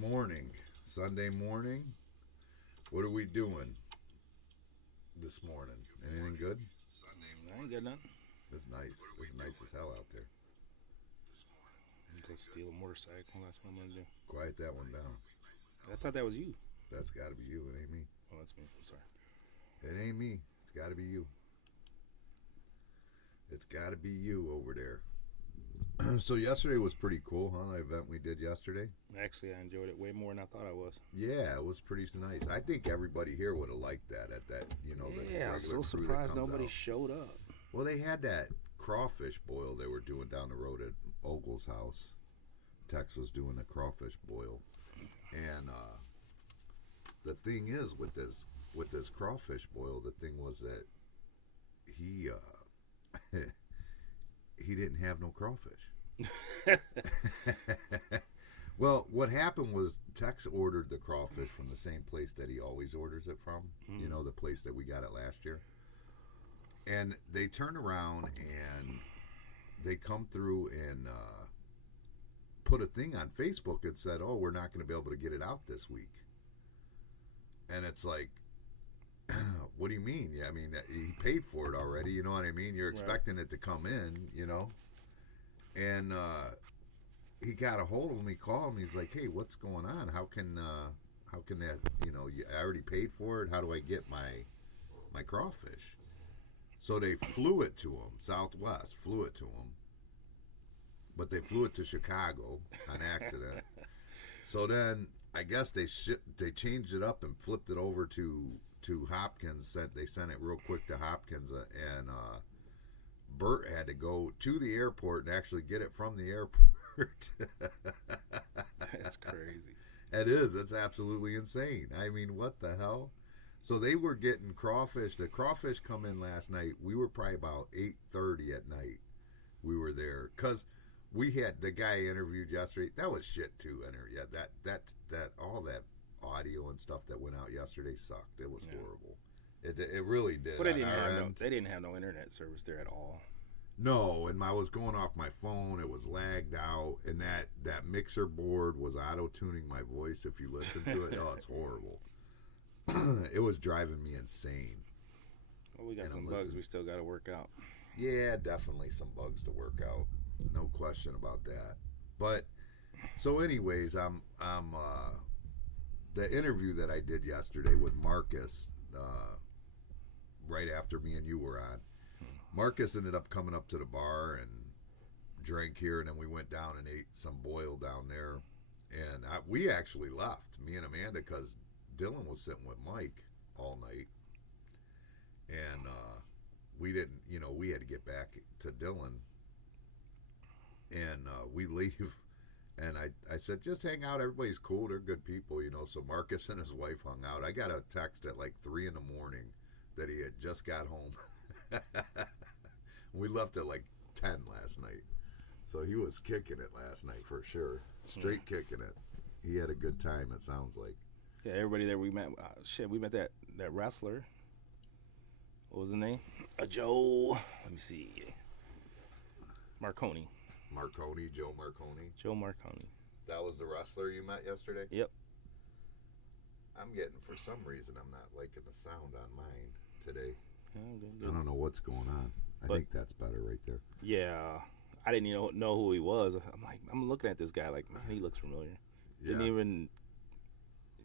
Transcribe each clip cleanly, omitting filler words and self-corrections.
morning. Sunday morning. What are we doing this morning? Anything good? I ain't got nothing. It's nice. It's nice as hell out there. Go steal a motorcycle. That's what I'm gonna do. Quiet that one down. I thought that was you. That's got to be you. It ain't me. Oh, that's me. I'm sorry. It ain't me. It's got to be you. It's got to be you over there. So yesterday was pretty cool, huh? The event we did yesterday. Actually, I enjoyed it way more than I thought I was. Yeah, it was pretty nice. I think everybody here would have liked that at that, Yeah, I was so surprised nobody showed up. Well, they had that crawfish boil they were doing down the road at Ogle's house. Tex was doing a crawfish boil. And the thing is with this crawfish boil, the thing was that he he didn't have no crawfish. Well, what happened was Tex ordered the crawfish from the same place that he always orders it from. Mm. You know, the place that we got it last year. And they turn around and they come through and put a thing on Facebook that said, "Oh, we're not going to be able to get it out this week." And it's like, what do you mean? Yeah, I mean, he paid for it already. You know what I mean? You're expecting it to come in, you know. And he got a hold of him. He called him. He's like, "Hey, what's going on? How can that? You know, I already paid for it. How do I get my crawfish?" So they flew it to him. Southwest flew it to him. But they flew it to Chicago on accident. So then I guess they changed it up and flipped it over to Hopkins. They sent it real quick to Hopkins, and Bert had to go to the airport and actually get it from the airport. That's crazy. It is. It's absolutely insane. I mean, what the hell? So they were getting crawfish. The crawfish come in last night. We were probably about 8:30 at night. We were there because we had the guy interviewed yesterday. That was shit too. Yeah, that all that audio and stuff that went out yesterday sucked. It was horrible. It really did. But they didn't have no internet service there at all. No, and I was going off my phone. It was lagged out, and that mixer board was auto tuning my voice. If you listen to it, oh, it's horrible. It was driving me insane. Well, we got some bugs we still got to work out. Yeah, definitely some bugs to work out. No question about that. But so, anyways, I'm the interview that I did yesterday with Marcus, right after me and you were on. Marcus ended up coming up to the bar and drank here, and then we went down and ate some boil down there. And we actually left, me and Amanda, because Dylan was sitting with Mike all night, and we didn't, we had to get back to Dylan, and we leave, and I said, just hang out, everybody's cool, they're good people, so Marcus and his wife hung out. I got a text at like 3 a.m. that he had just got home. We left at like 10 last night, so he was kicking it last night for sure, straight kicking it. He had a good time, it sounds like. Yeah, everybody there we met. We met that wrestler. What was the name? Joe. Let me see. Marconi. Joe Marconi. Joe Marconi. That was the wrestler you met yesterday? Yep. I'm getting, for some reason, I'm not liking the sound on mine today. Good. I don't know what's going on. I think that's better right there. Yeah. I didn't even know who he was. I'm looking at this guy like, man, he looks familiar. Yeah. Didn't even...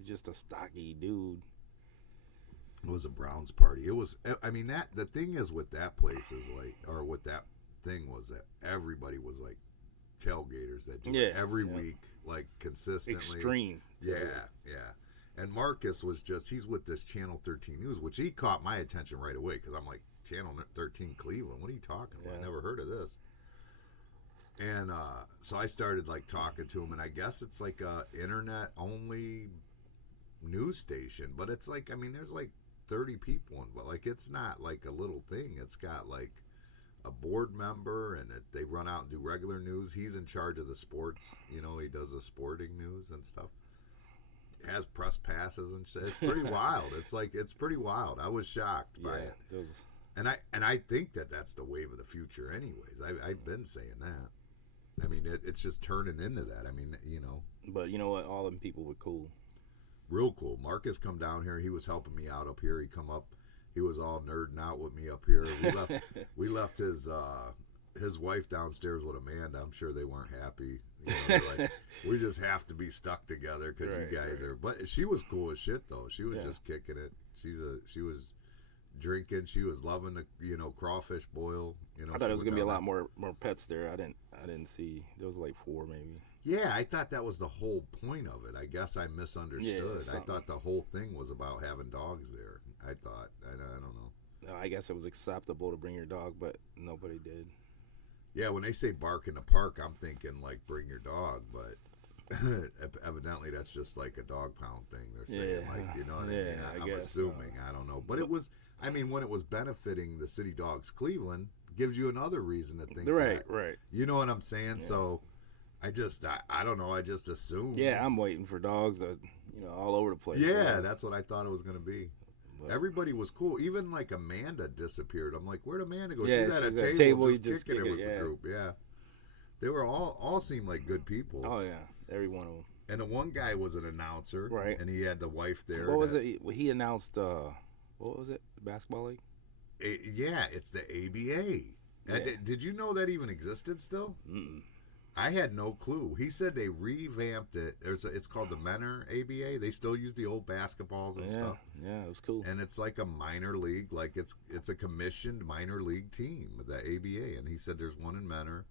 Just a stocky dude. It was a Browns party. It was, I mean, the thing is with that place is like, or with that thing was that everybody was like tailgaters that do it every week, like consistently. Extreme. Yeah. And Marcus was he's with this Channel 13 News, which he caught my attention right away because I'm like, Channel 13 Cleveland, what are you talking about? I never heard of this. And so I started like talking to him, and I guess it's like a internet only news station, but it's like, I mean, there's like 30 people in, but like it's not like a little thing. It's got like a board member, and they run out and do regular news. He's in charge of the sports, he does the sporting news and stuff. Has press passes and shit. It's pretty wild. It's pretty wild. I was shocked by it. And I think that's the wave of the future anyways. I've been saying that. I mean, it's just turning into that. I mean, But But you know what? All them people were cool. Real cool. Marcus come down here. He was helping me out up here. He come up. He was all nerding out with me up here. We left his wife downstairs with Amanda. I'm sure they weren't happy. You know, they're like, we just have to be stuck together because you guys are. But she was cool as shit though. She was just kicking it. She was drinking. She was loving the crawfish boil. You know, I thought it was gonna be a lot more pets there. I didn't see. There was like 4 maybe. Yeah, I thought that was the whole point of it. I guess I misunderstood. I thought the whole thing was about having dogs there. I thought. I don't know. I guess it was acceptable to bring your dog, but nobody did. Yeah, when they say bark in the park, I'm thinking like bring your dog, but evidently that's just like a dog pound thing. They're saying like, you know what I mean? I'm assuming. I don't know. But it was, I mean, when it was benefiting the City Dogs Cleveland, gives you another reason to think that. Right. You know what I'm saying? Yeah. So I don't know. I just assumed. Yeah, I'm waiting for dogs that, all over the place. Yeah, that's what I thought it was going to be. Everybody was cool. Even like Amanda disappeared. I'm like, where'd Amanda go? Yeah, she's at a table just kicking it with the group. Yeah, they were all seemed like good people. Oh yeah, every one of them. And the one guy was an announcer, right? And he had the wife there. What was it? He announced what was it? The basketball league? Yeah, it's the ABA. Yeah. Did you know that even existed still? Mm-mm. I had no clue. He said they revamped it. It's called the Menor ABA. They still use the old basketballs and stuff. Yeah, it was cool. And it's like a minor league, like it's a commissioned minor league team, the ABA. And he said there's one in Menor,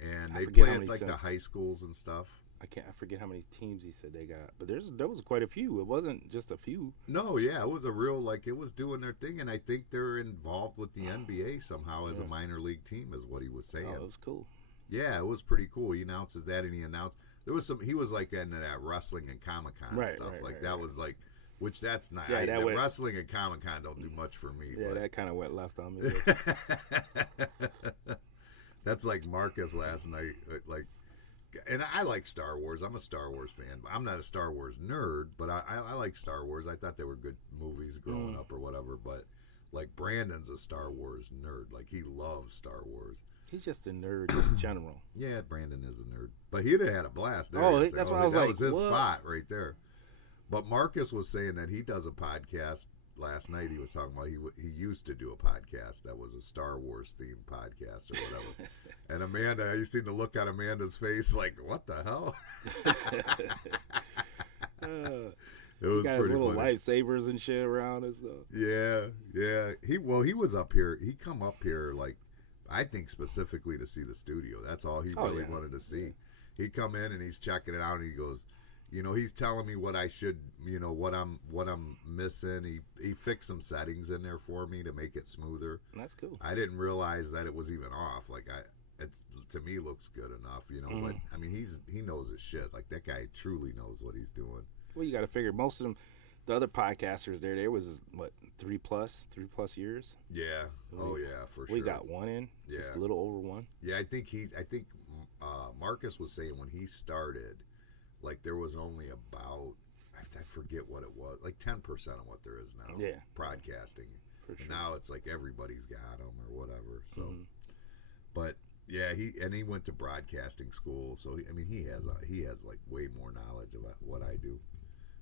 and they play at like the high schools and stuff. I forget how many teams he said they got, but there was quite a few. It wasn't just a few. No, yeah, it was a real it was doing their thing, and I think they're involved with the NBA somehow as a minor league team, is what he was saying. Oh, it was cool. Yeah, it was pretty cool. He announces that, and there was he was like into that wrestling and Comic-Con stuff. That was like, which that's not. Yeah, wrestling and Comic-Con don't do much for me. Yeah, but that kind of went left on me. That's like Marcus last night. Like, and I like Star Wars. I'm a Star Wars fan. But I'm not a Star Wars nerd, but I like Star Wars. I thought they were good movies growing up or whatever. But like Brandon's a Star Wars nerd. Like he loves Star Wars. He's just a nerd in general. Yeah, Brandon is a nerd. But he'd have had a blast there. Oh, that's why I was like, that was his spot right there. But Marcus was saying that he does a podcast. Last night he was talking about he used to do a podcast that was a Star Wars themed podcast or whatever. And Amanda, you seen the look on Amanda's face like, what the hell? It was got his little lightsabers and shit around and stuff. Yeah. He was up here. He come up here like, I think specifically to see the studio. That's all he really wanted to see. Yeah. He come in and he's checking it out and he goes, he's telling me what I should, what I'm missing. He fixed some settings in there for me to make it smoother. That's cool. I didn't realize that it was even off. Like it's to me looks good enough, But I mean, he knows his shit. Like that guy truly knows what he's doing. Well, you got to figure most of them. The other podcasters there was what 3+ years. Yeah. For sure. We got one in. Yeah. Just a little over one. Yeah, I think Marcus was saying when he started, like there was only about I forget what it was, like 10% of what there is now. Yeah. Broadcasting. For sure. Now it's like everybody's got them or whatever. So, but yeah, he went to broadcasting school, so he has like way more knowledge about what I do.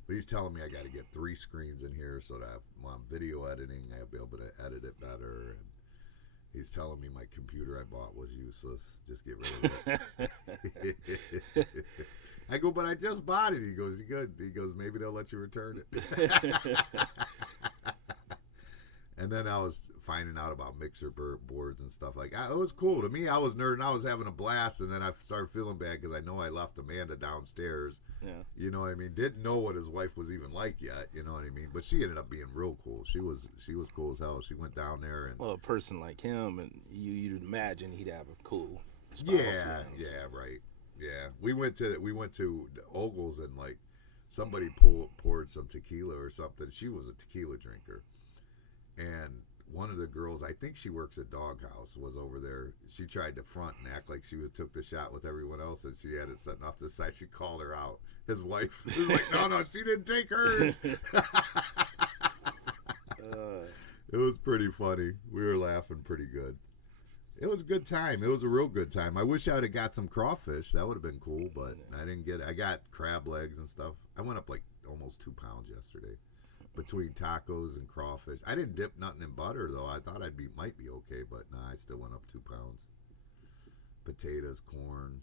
But he's telling me I got to get 3 screens in here so that when I'm video editing, I'll be able to edit it better. And he's telling me my computer I bought was useless. Just get rid of it. I go, but I just bought it. He goes, you good? He goes, maybe they'll let you return it. And then I was finding out about mixer boards and stuff like that. It was cool. To me, I was nerding. I was having a blast. And then I started feeling bad because I know I left Amanda downstairs. Yeah. You know what I mean? Didn't know what his wife was even like yet. You know what I mean? But she ended up being real cool. She was cool as hell. She went down there. And well, a person like him, and you'd imagine he'd have a cool spouse. Yeah, right. Yeah. We went to Ogles and like somebody poured some tequila or something. She was a tequila drinker. And one of the girls, I think she works at Doghouse, was over there. She tried to front and act like she took the shot with everyone else, and she had it sitting off to the side. She called her out. His wife was like, no, she didn't take hers. It was pretty funny. We were laughing pretty good. It was a good time. It was a real good time. I wish I'd have got some crawfish. That would have been cool, but I didn't get it. I got crab legs and stuff. I went up like almost 2 pounds yesterday between tacos and crawfish. I didn't dip nothing in butter though. I thought might be okay, but nah, I still went up 2 pounds. Potatoes, corn.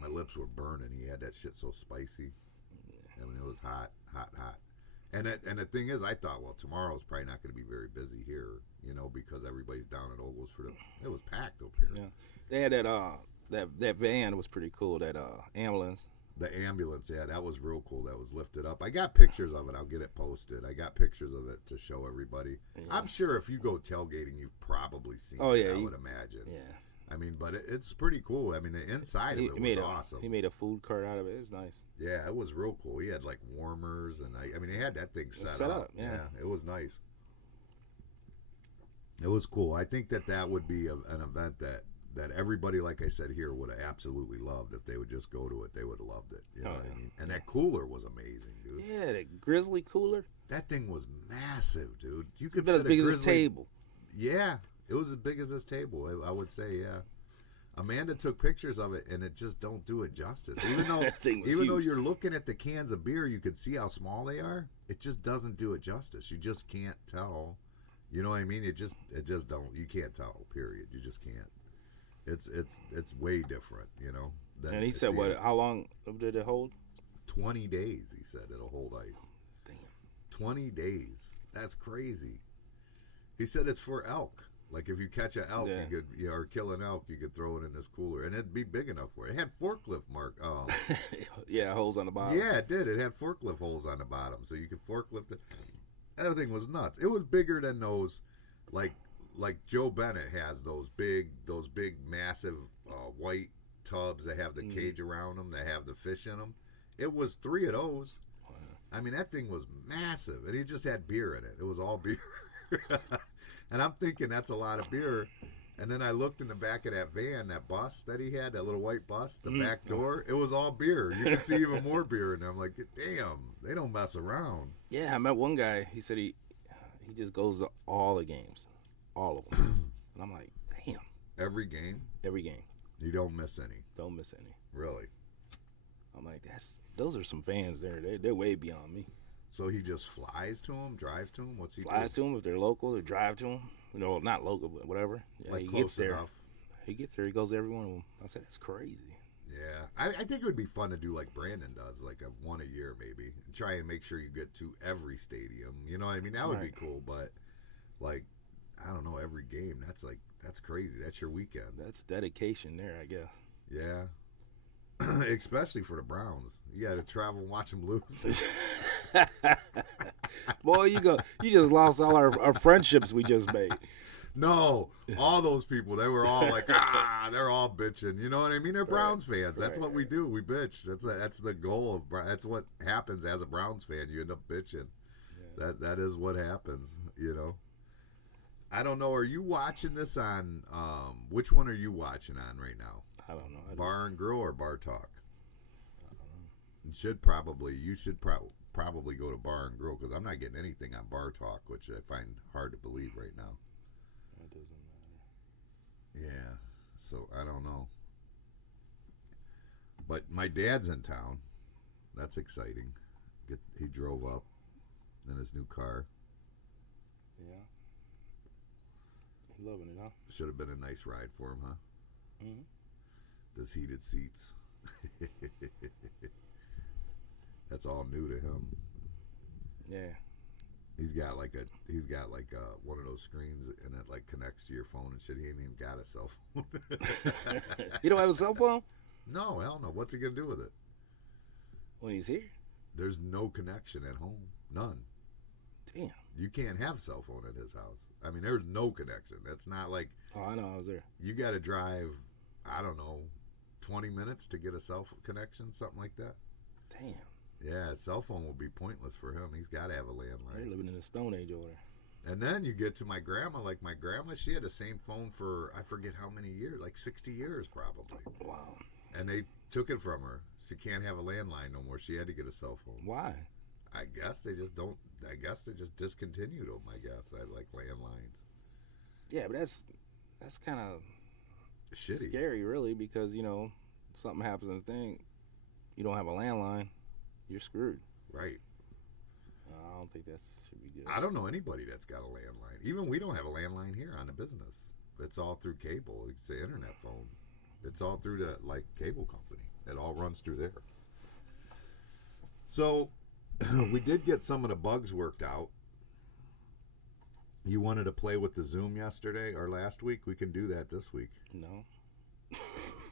My lips were burning. He had that shit so spicy. I mean, it was hot. And the thing is, I thought, well, tomorrow's probably not going to be very busy here, because everybody's down at Ogles it was packed up here. Yeah, they had that van was pretty cool. That ambulance. The ambulance, yeah, that was real cool. That was lifted up. I got pictures of it. I'll get it posted. I got pictures of it to show everybody. Yeah. I'm sure if you go tailgating, you've probably seen it, I would imagine. Yeah. I mean, but it's pretty cool. I mean, the inside of it was awesome. He made a food cart out of it. It was nice. Yeah, it was real cool. He had like warmers, and I mean, he had that thing set up. Yeah, it was nice. It was cool. I think that would be an event that everybody, like I said here, would have absolutely loved. If they would just go to it, they would have loved it. You know what I mean? And that cooler was amazing, dude. Yeah, that Grizzly cooler. That thing was massive, dude. You could fit as big as this table. Yeah, it was as big as this table. I would say, yeah. Amanda took pictures of it, and it just don't do it justice. Even though you're looking at the cans of beer, you could see how small they are. It just doesn't do it justice. You just can't tell. You know what I mean? It just don't. You can't tell. Period. You just can't. It's way different. And he said, what? How long did it hold? 20 days. He said it'll hold ice. Damn. 20 days. That's crazy. He said it's for elk. Like if you catch an elk, you could, or kill an elk, you could throw it in this cooler, and it'd be big enough for it. It had forklift holes on the bottom. Yeah, it did. It had forklift holes on the bottom, so you could forklift it. Everything was nuts. It was bigger than those, like Joe Bennett has those big, massive white tubs that have the cage around them, that have the fish in them. It was 3 of those. Wow. I mean, that thing was massive, and he just had beer in it. It was all beer. And I'm thinking that's a lot of beer. And then I looked in the back of that van, that bus that he had, that little white bus, the back door, it was all beer. You could see even more beer in there. I'm like, damn, they don't mess around. Yeah, I met one guy. He said he just goes to all the games, all of them. And I'm like, damn. Every game? Every game. You don't miss any? Don't miss any. Really? I'm like, those are some fans there. They're way beyond me. So he just flies to them, drives to them? What's he do? Flies to them if they're local, or drive to them. Not local, but whatever. Yeah, like close enough. He gets there. He goes to every one of them. I said, that's crazy. Yeah. I think it would be fun to do like Brandon does, like one a year maybe. And try and make sure you get to every stadium. You know what I mean? That would be cool, but like, I don't know, every game, that's crazy. That's your weekend. That's dedication there, I guess. Yeah. Especially for the Browns. You got to travel and watch them lose. Boy, you just lost all our friendships we just made. No, all those people, they were all like, they're all bitching. You know what I mean? They're Browns fans. That's what we do. We bitch. That's the goal of. That's what happens as a Browns fan. You end up bitching. Yeah. That is what happens. I don't know. Are you watching this on? Which one are you watching on right now? I don't know. Bar and Grill or Bar Talk? I don't know. You should probably go to Bar and Grill, because I'm not getting anything on Bar Talk, which I find hard to believe right now. That doesn't matter. Yeah, so I don't know. But my dad's in town. That's exciting. He drove up in his new car. Yeah. He's loving it, huh? Should have been a nice ride for him, huh? Mm-hmm. Those heated seats. That's all new to him. Yeah. He's got like one of those screens, and it like connects to your phone and shit. He ain't even got a cell phone. You don't have a cell phone? No, hell no. What's he gonna do with it? When he's here? There's no connection at home. None. Damn. You can't have a cell phone at his house. I mean, there's no connection. That's not like. Oh, I know. I was there. You got to drive, I don't know, 20 minutes to get a cell phone connection, something like that. Damn. Yeah, a cell phone will be pointless for him. He's got to have a landline. They're living in the Stone Age over there. And then you get to my grandma. Like my grandma, she had the same phone for, I forget how many years, like 60 years probably. Wow. And they took it from her. She can't have a landline no more. She had to get a cell phone. Why? I guess they just don't. I guess they just discontinued them. I guess I like landlines. Yeah, but that's kind of. shitty. Scary, really, because something happens in the thing, you don't have a landline, you're screwed. Right. I don't think that should be good. I don't know anybody that's got a landline. Even we don't have a landline here on the business. It's all through cable. It's the internet phone. It's all through the cable company. It all runs through there. So we did get some of the bugs worked out. You wanted to play with the Zoom yesterday or last week? We can do that this week. No.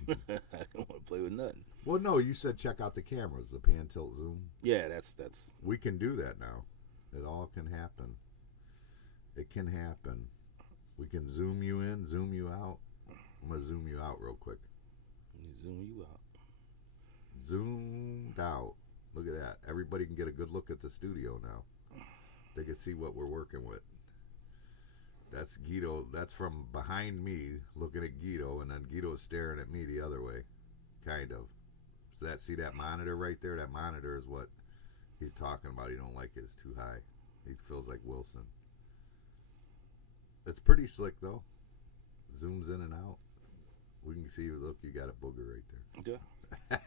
I don't want to play with nothing. Well, no, you said check out the cameras, the pan tilt zoom. Yeah, that's. We can do that now. It all can happen. It can happen. We can zoom you in, zoom you out. I'm going to zoom you out real quick. Zoom you out. Zoomed out. Look at that. Everybody can get a good look at the studio now. They can see what we're working with. That's Guido. That's from behind me looking at Guido, and then Guido's staring at me the other way. Kind of. So see that monitor right there? That monitor is what he's talking about. He don't like it. It's too high. He feels like Wilson. It's pretty slick, though. Zooms in and out. We can see, look, you got a booger right there. Yeah.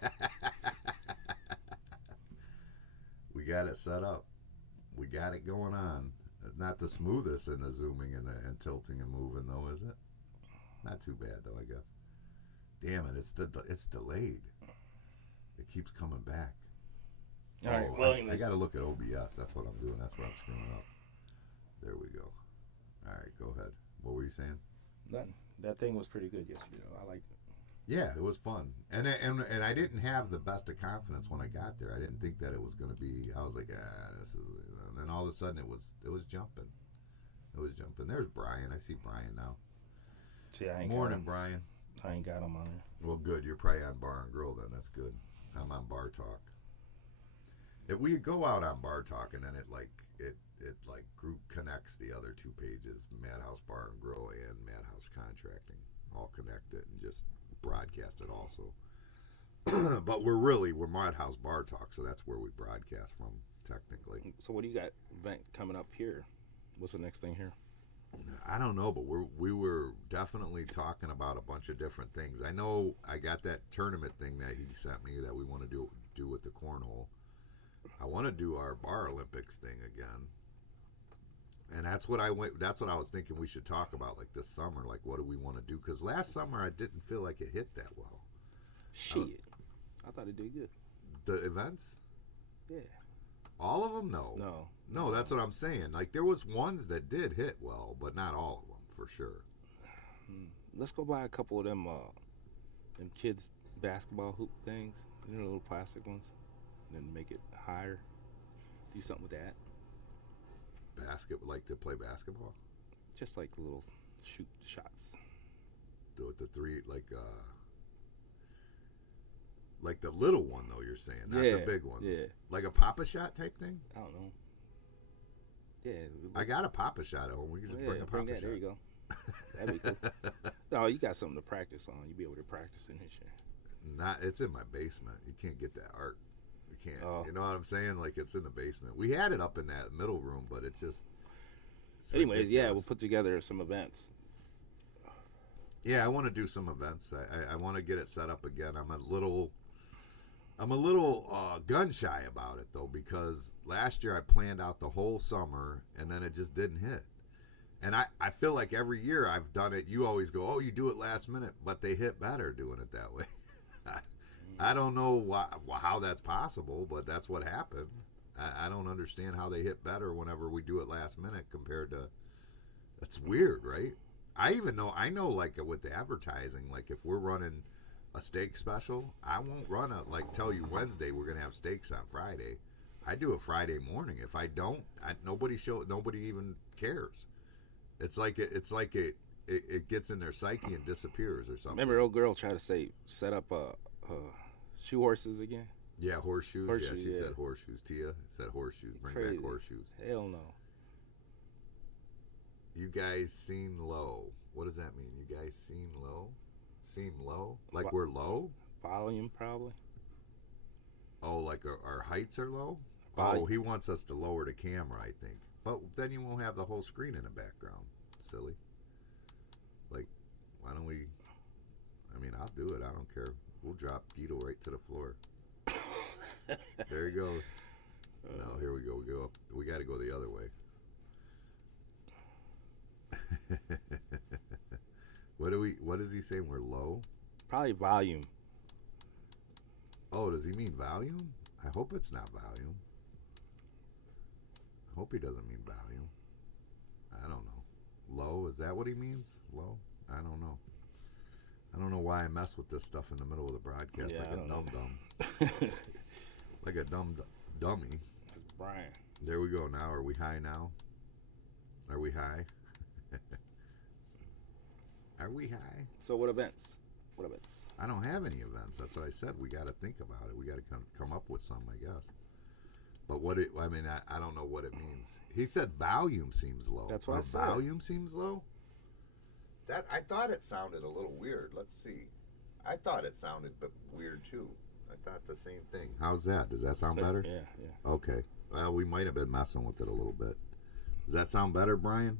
We got it set up. We got it going on. Not the smoothest in the zooming and tilting and moving, though, is it? Not too bad, though, I guess. Damn it, it's delayed. It keeps coming back. All right, well, I got to look at OBS. That's what I'm doing. That's what I'm screwing up. There we go. All right, go ahead. What were you saying? That thing was pretty good yesterday. I liked it. Yeah, it was fun. And I didn't have the best of confidence when I got there. I didn't think that it was going to be. I was like, this is. And then all of a sudden, it was jumping. It was jumping. There's Brian. I see Brian now. See, I ain't Morning, Brian. I ain't got him on there. Well, good. You're probably on Bar and Grill then. That's good. I'm on Bar Talk. If we go out on Bar Talk and then it group connects the other two pages, Madhouse Bar and Grill and Madhouse Contracting, all connected and just broadcast it also. But we're Madhouse Bar Talk, so that's where we broadcast from technically. So what do you got event coming up here? What's the next thing here? I don't know, but we were definitely talking about a bunch of different things. I know I got that tournament thing that he sent me that we want to do with the cornhole. I want to do our Bar Olympics thing again. And that's what I was thinking we should talk about like this summer. Like, what do we want to do? Because last summer I didn't feel like it hit that well. Shit. I thought it did good. The events? Yeah. All of them? No. No, that's what I'm saying. Like, there was ones that did hit well, but not all of them, for sure. Let's go buy a couple of them kids' basketball hoop things. You know, the little plastic ones. And then make it higher. Do something with that. Like to play basketball? Just like little shoot shots. Do it the three, like the little one, though, you're saying, not the big one. Yeah. Like a Papa Shot type thing? I don't know. Yeah. I got a Papa Shot at home. We can just bring a Papa Shot. There you go. That'd be cool. No, you got something to practice on. You'll be able to practice in here. It's in my basement. You can't get that art. You can't. Oh. You know what I'm saying? Like, it's in the basement. We had it up in that middle room, but it's just. Anyways, ridiculous. yeah, we'll put together some events. Yeah, I want to do some events. I want to get it set up again. I'm a little gun shy about it, though, because last year I planned out the whole summer, and then it just didn't hit. And I feel like every year I've done it, you always go, oh, you do it last minute, but they hit better doing it that way. I don't know how that's possible, but that's what happened. I don't understand how they hit better whenever we do it last minute compared to. It's weird, right? I know like with the advertising, like if we're running a steak special, I won't run tell you Wednesday we're gonna have steaks on Friday. I do a Friday morning. If I don't, nobody even cares. It's like it gets in their psyche and disappears or something. Remember, old girl tried to set up shoe horses again? Yeah, horseshoes. Yeah, she said horseshoes. Tia said horseshoes. Bring back horseshoes. Hell no. You guys seen low. What does that mean? You guys seen low? Seem low? Like we're low? Volume, probably. Oh, like our heights are low? Volume. Oh, he wants us to lower the camera, I think. But then you won't have the whole screen in the background. Silly. Like, why don't we... mean, I'll do it. I don't care. We'll drop Guido right to the floor. There he goes. No, here we go. We go up. We got to go the other way. What does he say? We're low? Probably volume. Oh, does he mean volume? I hope it's not volume. I hope he doesn't mean volume. I don't know. Low, is that what he means? Low? I don't know. I don't know why I mess with this stuff in the middle of the broadcast like a dum-dum. Like a dummy. That's Brian. There we go now. Are we high now? Are we high? Are we high? So what events? What events? I don't have any events. That's what I said. We got to think about it. We got to come up with some, I guess. But I don't know what it means. He said volume seems low. That's what I said. Volume seems low? That I thought it sounded a little weird. Let's see. I thought it sounded weird too. I thought the same thing. How's that? Does that sound better? Yeah. Okay. Well, we might have been messing with it a little bit. Does that sound better, Brian?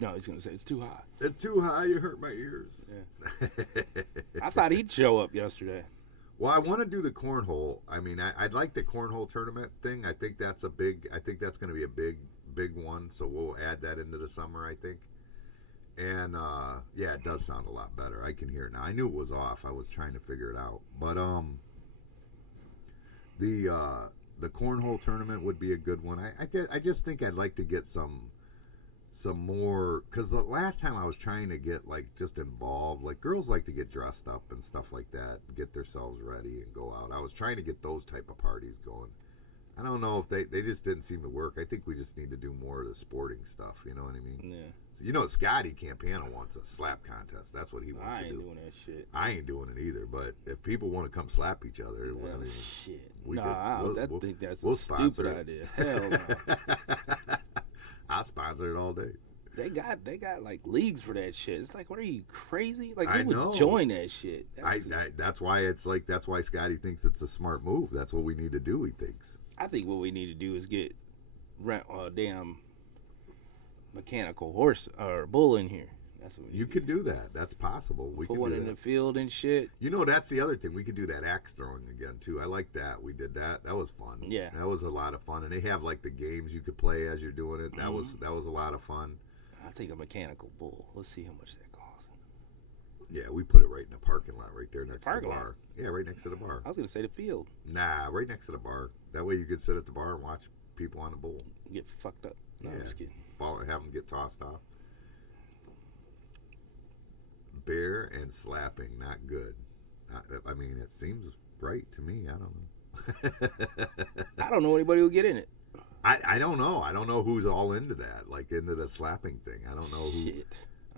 No, he's going to say it's too high. It's too high. You hurt my ears. Yeah. I thought he'd show up yesterday. Well, I want to do the cornhole. I mean, I'd like the cornhole tournament thing. I think that's going to be a big one. So we'll add that into the summer, I think. And yeah, it does sound a lot better. I can hear it now. I knew it was off. I was trying to figure it out. But the cornhole tournament would be a good one. I just think I'd like to get some more, because the last time I was trying to get like just involved, like girls like to get dressed up and stuff like that, get themselves ready and go out. I was trying to get those type of parties going. I don't know if they just didn't seem to work. I think we just need to do more of the sporting stuff. You know what I mean? Yeah. So, you know, Scotty Campana wants a slap contest. That's what he wants to do. I ain't doing that shit. I ain't doing it either. But if people want to come slap each other, Well, I mean, shit. I think that's a stupid idea. Hell no. I'll sponsor it all day. They got like leagues for that shit. It's like, what are you, crazy? Like, I who know. would join that shit? That's why Scotty thinks it's a smart move. That's what we need to do, he thinks. I think what we need to do is rent a damn mechanical horse or bull in here. That's what you could do that. That's possible. We put could one do in that. the field and shit. You know, that's the other thing. We could do that axe throwing again too. I like that. We did that. That was fun. Yeah, that was a lot of fun. And they have like the games you could play as you're doing it. That was a lot of fun. I think a mechanical bull. Let's see how much that costs. Yeah, we put it right in the parking lot, right there next to the bar. Yeah, right next to the bar. I was gonna say the field. Nah, right next to the bar. That way you could sit at the bar and watch people on the bull. Get fucked up. No, yeah, I'm just kidding. Have them get tossed off. Bear and slapping, not good. I mean, it seems right to me. I don't know. I don't know anybody who would get in it. I don't know. I don't know who's all into that, like into the slapping thing. I don't know who. Shit.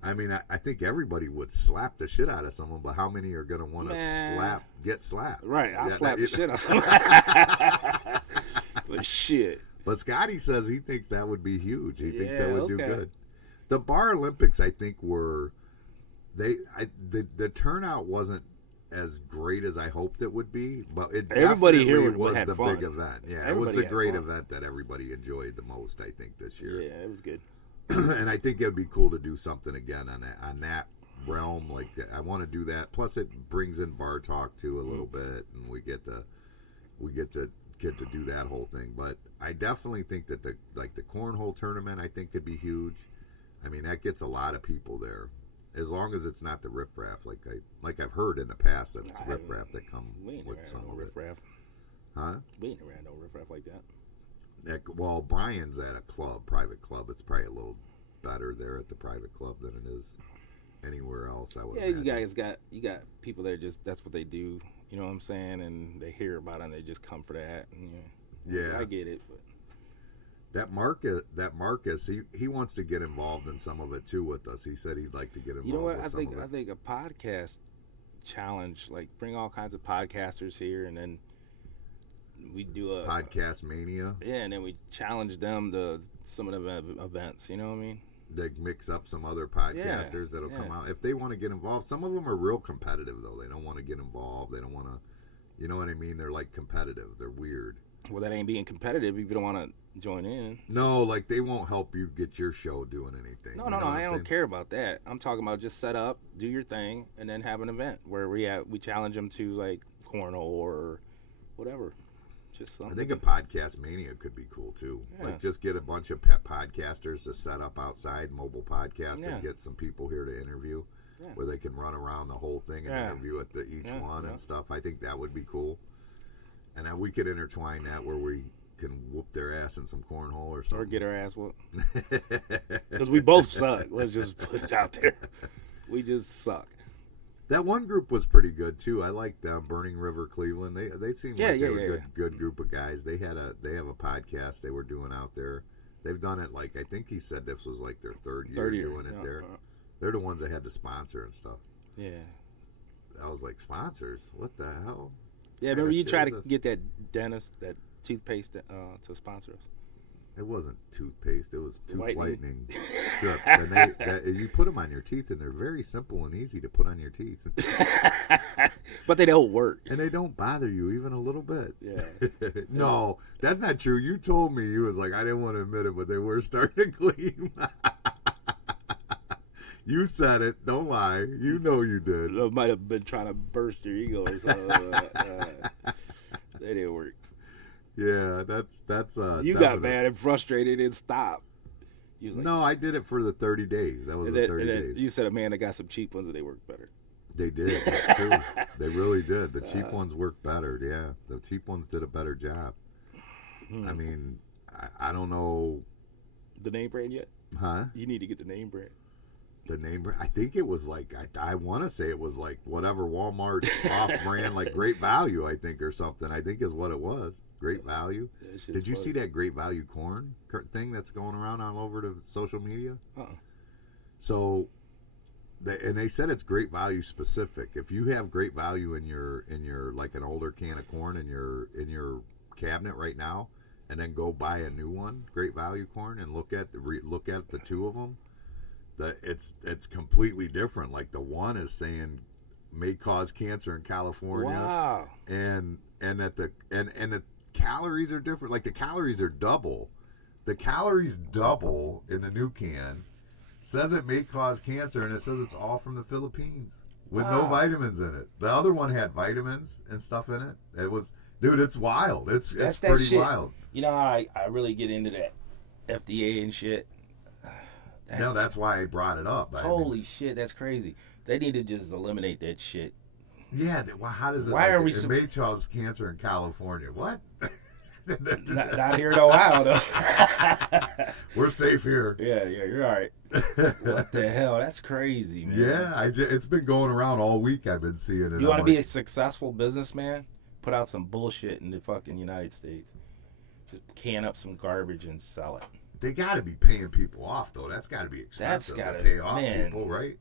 I mean, I think everybody would slap the shit out of someone, but how many are going to want to get slapped? Right, I'll slap the shit out of someone. But shit. But Scotty says he thinks that would be huge. He thinks that would do good. The Bar Olympics, I think, the turnout wasn't as great as I hoped it would be, but it definitely was the big event. Yeah, it was the great event that everybody enjoyed the most, I think, this year. Yeah, it was good. And I think it'd be cool to do something again on that realm. Like, I want to do that. Plus, it brings in bar talk too a little bit, and we get to do that whole thing. But I definitely think that the cornhole tournament, I think, could be huge. I mean, that gets a lot of people there, as long as it's not the riffraff. Like I've heard in the past that it's riffraff that come with some of it. Huh? We ain't around no riffraff like that. Well, Brian's at a private club. It's probably a little better there at the private club than it is anywhere else, I would imagine. You got people that just, that's what they do, you know what I'm saying, and they hear about it and they just come for that. And, yeah, I get it. But that Marcus, he wants to get involved in some of it too with us. He said he'd like to get involved. You know what? I think a podcast challenge, like bring all kinds of podcasters here, and then we do a podcast mania. Yeah, and then we challenge them to some of the events. You know what I mean? They mix up some other podcasters that'll come out if they want to get involved. Some of them are real competitive though. They don't want to get involved. They don't want to, you know what I mean? They're like competitive. They're weird. Well, that ain't being competitive if you don't want to join in. No, like they won't help you get your show doing anything. No, You no, know no. what I I'm don't saying? care about that. I'm talking about just set up, do your thing, and then have an event where we challenge them to like cornhole or whatever. Just I something. think a podcast mania could be cool too. Yeah. Like just get a bunch of pet podcasters to set up outside mobile podcasts Yeah. and get some people here to interview, Yeah. where they can run around the whole thing and Yeah. interview at each Yeah, one yeah. and stuff. I think that would be cool. And then we could intertwine that where we can whoop their ass in some cornhole or something. Or get our ass whooped. Because we both suck. Let's just put it out there. We just suck. That one group was pretty good too. I liked them, Burning River Cleveland. They seemed like they were good group of guys. They have a podcast they were doing out there. They've done it like I think he said this was like their third year doing it there. They're the ones that had the sponsor and stuff. Yeah. I was like, sponsors? What the hell? Yeah, remember you tried to get that dentist, that toothpaste to sponsor us. It wasn't toothpaste. It was tooth whitening Whitening. strips. And you put them on your teeth, and they're very simple and easy to put on your teeth. But they don't work. And they don't bother you even a little bit. Yeah. No, that's not true. You told me. You was like, I didn't want to admit it, but they were starting to gleam. You said it. Don't lie. You know you did. I might have been trying to burst your ego. So, they didn't work. Yeah, that's You got mad and frustrated and stopped. You was like, no, I did it for the 30 days. That was the 30 days. You said, man, I got some cheap ones and they work better. They did. That's true. They really did. The cheap ones worked better. Yeah, the cheap ones did a better job. I mean, I don't know. The name brand yet? Huh? You need to get the name brand. The name brand? I think it was like, I want to say it was like whatever Walmart's off-brand, like Great Value, I think, or something. I think is what it was. Great Value. Did you see that Great Value corn thing that's going around all over the social media? So, and they said it's Great Value specific. If you have Great Value in your like an older can of corn in your cabinet right now, and then go buy a new one, Great Value corn, and look at the two of them, it's completely different. Like the one is saying may cause cancer in California. Wow. And the calories are different. Like the calories are double. The calories double in the new can. Says it may cause cancer, and it says it's all from the Philippines with no vitamins in it. The other one had vitamins and stuff in it. It was, dude, it's wild. It's pretty wild. You know how I really get into that FDA and shit? No, that's why I brought it up. Holy shit, that's crazy. They need to just eliminate that shit. Yeah, well, how does it? Why are we? It may cause cancer in California. What? not here in Ohio, though. We're safe here. Yeah, you're all right. What the hell? That's crazy, man. Yeah, it's been going around all week. I've been seeing it. You want to be a successful businessman? Put out some bullshit in the fucking United States. Just can up some garbage and sell it. They got to be paying people off, though. That's got to be expensive to pay off people, right?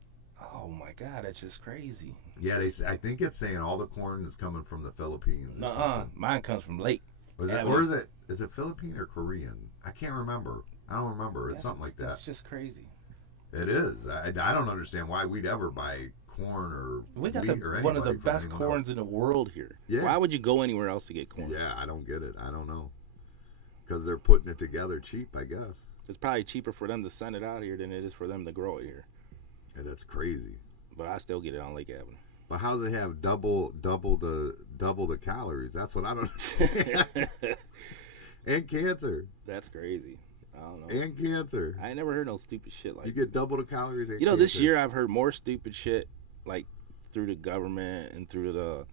Oh my God, that's just crazy. Yeah, I think it's saying all the corn is coming from the Philippines. Mine comes from Lake. Is it Philippine or Korean? I can't remember. I don't remember. It's something like that. That's just crazy. It is. I don't understand why we'd ever buy corn or we got wheat or one of the best corns in the world here. Yeah. Why would you go anywhere else to get corn? Yeah, I don't get it. I don't know. Because they're putting it together cheap, I guess. It's probably cheaper for them to send it out here than it is for them to grow it here. Yeah, that's crazy. But I still get it on Lake Avenue. But how do they have double the calories? That's what I don't understand. And cancer. That's crazy. I don't know. And cancer. I ain't never heard no stupid shit like that. You get double the calories and cancer. This year I've heard more stupid shit like through the government and through the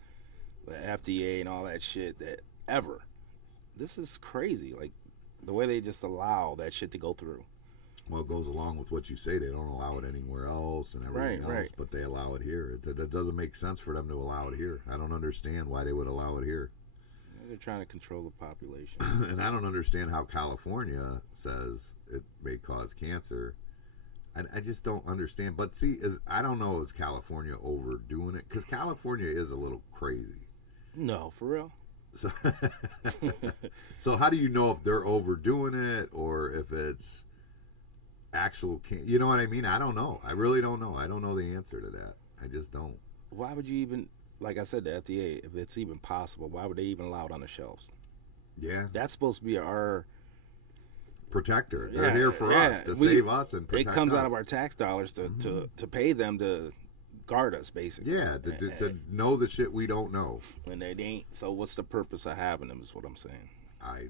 FDA and all that shit that ever. This is crazy. Like the way they just allow that shit to go through. Well, it goes along with what you say. They don't allow it anywhere else and everything else, but they allow it here. That doesn't make sense for them to allow it here. I don't understand why they would allow it here. They're trying to control the population. And I don't understand how California says it may cause cancer. I just don't understand. But see, I don't know, is California overdoing it? Because California is a little crazy. No, for real. So how do you know if they're overdoing it or if it's actual you know what I mean? I don't know. I really don't know. I don't know the answer to that. I just don't. Why would you even, like I said, the FDA, if it's even possible, why would they even allow it on the shelves? Yeah. That's supposed to be our Protector. They're here for us to save us and protect us. It comes out of our tax dollars to pay them to guard us, basically. Yeah, to know the shit we don't know. And they ain't. So what's the purpose of having them? Is what I'm saying.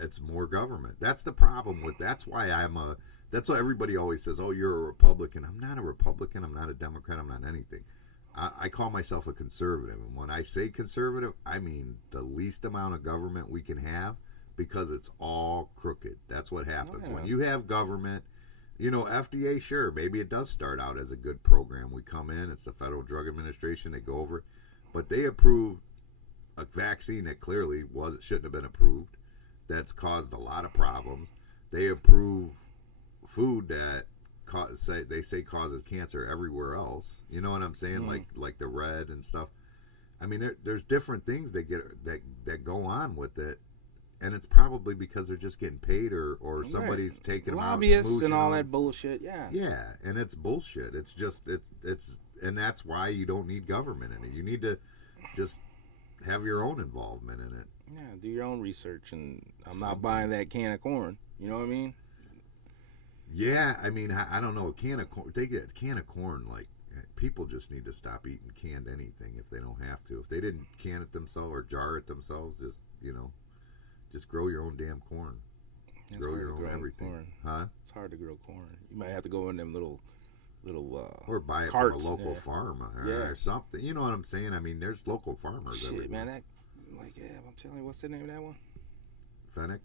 It's more government. That's the problem with. That's why That's why everybody always says, "Oh, you're a Republican." I'm not a Republican. I'm not a Democrat. I'm not anything. I call myself a conservative, and when I say conservative, I mean the least amount of government we can have, because it's all crooked. That's what happens when you have government. FDA, sure, maybe it does start out as a good program. We come in, it's the Federal Drug Administration, they go over it, but they approve a vaccine that clearly shouldn't have been approved. That's caused a lot of problems. They approve food that they say causes cancer everywhere else. You know what I'm saying? Like the red and stuff. I mean, there's different things that go on with it, and it's probably because they're just getting paid or somebody's taking them out, lobbyists and all that bullshit. Yeah, and it's bullshit. It's just it's and that's why you don't need government in it. You need to just have your own involvement in it. Yeah, do your own research, and I'm not buying that can of corn. You know what I mean? Yeah, I mean, I don't know. A can of corn, they get a can of corn. Like, people just need to stop eating canned anything if they don't have to. If they didn't can it themselves or jar it themselves, just grow your own damn corn. Grow your own everything. Corn. Huh? It's hard to grow corn. You might have to go in them little or buy it carts, from a local farm or something. You know what I'm saying? I mean, there's local farmers everywhere. Shit, man, I'm telling you, what's the name of that one? Fennec.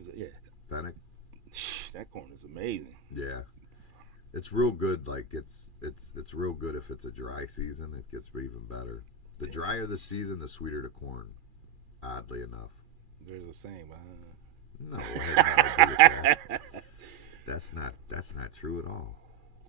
Is it? Yeah. Fennec. That corn is amazing. Yeah, it's real good. Like it's real good if it's a dry season. It gets even better. The drier the season, the sweeter the corn. Oddly enough. There's a saying behind that. No, it has nothing to do with that. That's not true at all.